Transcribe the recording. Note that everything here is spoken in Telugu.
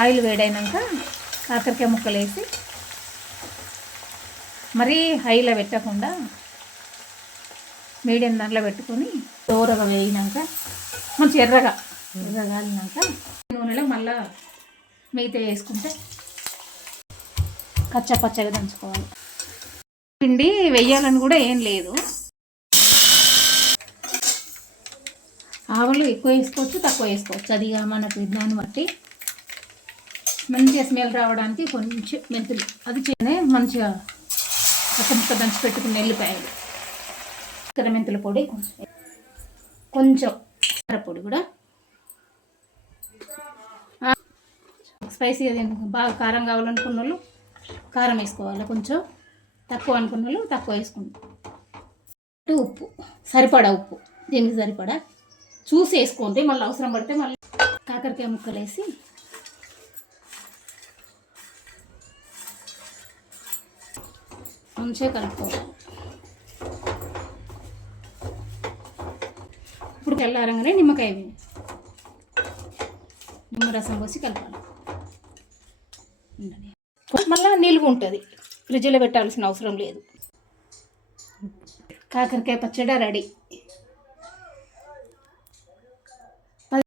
ఆయిల్ వేడైనాక కాకరకాయ ముక్కలు వేసి మరీ హైలో పెట్టకుండా మీడియం దాంట్లో పెట్టుకొని దూరగా వేయినాక మంచి ఎర్రగా కాలినాక నూనెలో మళ్ళీ మిగతా వేసుకుంటే పచ్చగా దంచుకోవాలి. పిండి వెయ్యాలని కూడా ఏం లేదు. ఆవులు ఎక్కువ వేసుకోవచ్చు, తక్కువ వేసుకోవచ్చు. అది మనకు దాన్ని బట్టి మంచిగా స్మెల్ రావడానికి కొంచెం మెంతులు అది చేయనే మంచిగా ముక్క దంచి పెట్టుకున్న ఎల్లిపాయలు, ఇక్కడ మెంతుల పొడి, కొంచెం పొడి కూడా స్పైసీ అది బాగా కారం కావాలనుకున్న వాళ్ళు కారం వేసుకోవాలి, కొంచెం తక్కువ అనుకున్న వాళ్ళు తక్కువ వేసుకుంటారు. ఉప్పు సరిపడా, ఉప్పు దీనికి సరిపడా చూసి వేసుకోండి. మళ్ళీ అవసరం పడితే మళ్ళీ కాకరకాయ ముక్కలు వేసి మంచిగా కలుపుకోవాలి. ఇప్పుడు తెల్లారంగానే నిమ్మరసం పోసి కలపాలి. మళ్ళీ నిలువ ఉంటుంది, ఫ్రిడ్జ్లో పెట్టాల్సిన అవసరం లేదు. కాకరకాయ పచ్చడి రెడీ.